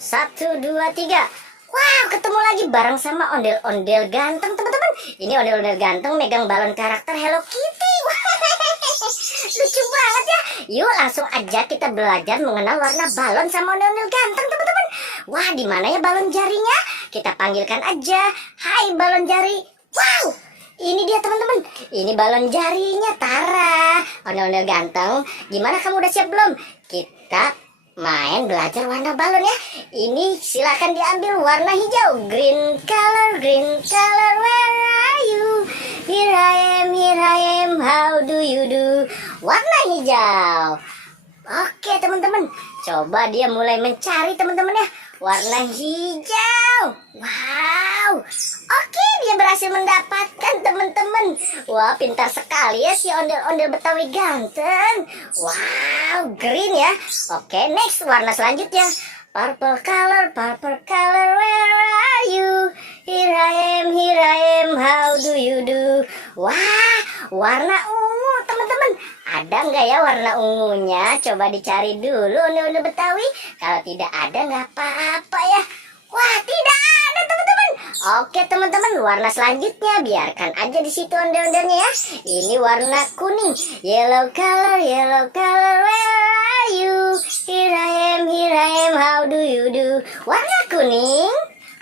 1, 2, 3. Wow, ketemu lagi bareng sama ondel-ondel ganteng, teman-teman. Ini ondel-ondel ganteng megang balon karakter Hello Kitty. Lucu banget ya. Yuk langsung aja kita belajar mengenal warna balon sama ondel-ondel ganteng, teman-teman. Wah, di mana ya balon jarinya? Kita panggilkan aja. Hai balon jari. Wow, ini dia teman-teman. Ini balon jarinya Tara. Ondel-ondel ganteng, gimana kamu udah siap belum? Kita main belajar warna balon ya. Ini silakan diambil warna hijau. Green color, where are you? Here I am, how do you do? Warna hijau. Oke teman-teman, coba dia mulai mencari teman-teman ya. Warna hijau. Wow. Oke, dia berhasil mendapatkan teman-teman. Wah, pintar sekali ya si ondel-ondel Betawi ganteng. Wow, green ya. Oke, next warna selanjutnya. Purple color, where are you? Here I am, how do you do? Wah, warna ungu teman-teman. Ada nggak ya warna ungunya? Coba dicari dulu ondel-ondel Betawi. Kalau tidak ada nggak apa-apa ya. Wah, tidak ada teman-teman. Oke teman-teman, warna selanjutnya biarkan aja di situ ondel-ondelnya ya. Ini warna kuning. Yellow color, where are you? Here I am, how do you do? Warna kuning.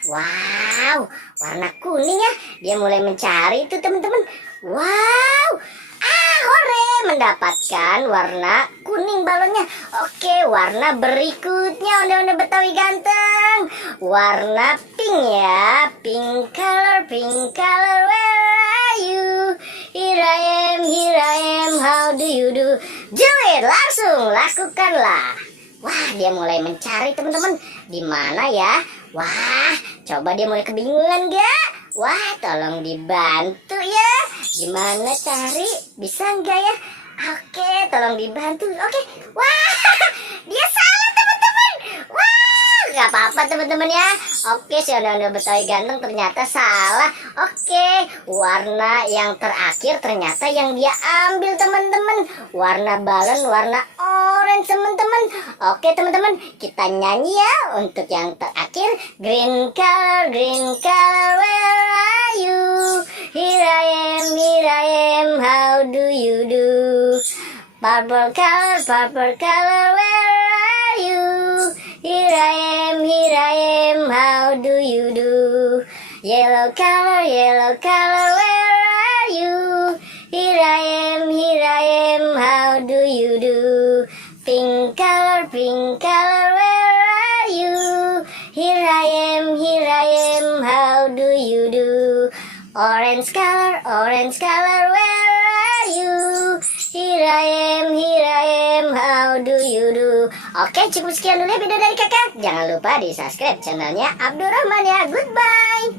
Wow, warna kuning ya. Dia mulai mencari itu teman-teman. Wow. Hore, mendapatkan warna kuning balonnya. Oke, warna berikutnya ondel-ondel Betawi ganteng. Warna pink ya. Pink color, where are you? Here I am, how do you do? Do it, langsung lakukanlah. Wah, dia mulai mencari teman-teman. Di mana ya? Wah, coba dia mulai kebingungan gak? Wah, tolong dibantu ya. Gimana cari? Bisa nggak ya? Oke, tolong dibantu. Oke. Wah, dia salah teman-teman. Wah, nggak apa-apa teman-teman ya. Oke, si ondel-ondel Betawi ganteng ternyata salah. Oke, warna yang terakhir ternyata yang dia ambil teman-teman. Warna balon, warna orange teman-teman. Oke teman-teman, kita nyanyi ya untuk yang terakhir. Green color, where are you? Here I am, how do you do? Purple color, where are you? Here I am, how do you do? Yellow color, where are you? Here I am, how do you do? Pink color, where are you? Here I am, how do you do? Orange color, where are you? Here I am, how do you do? Oke, cukup sekian dulu ya video dari kakak. Jangan lupa di subscribe channelnya Abdurrahman ya. Goodbye.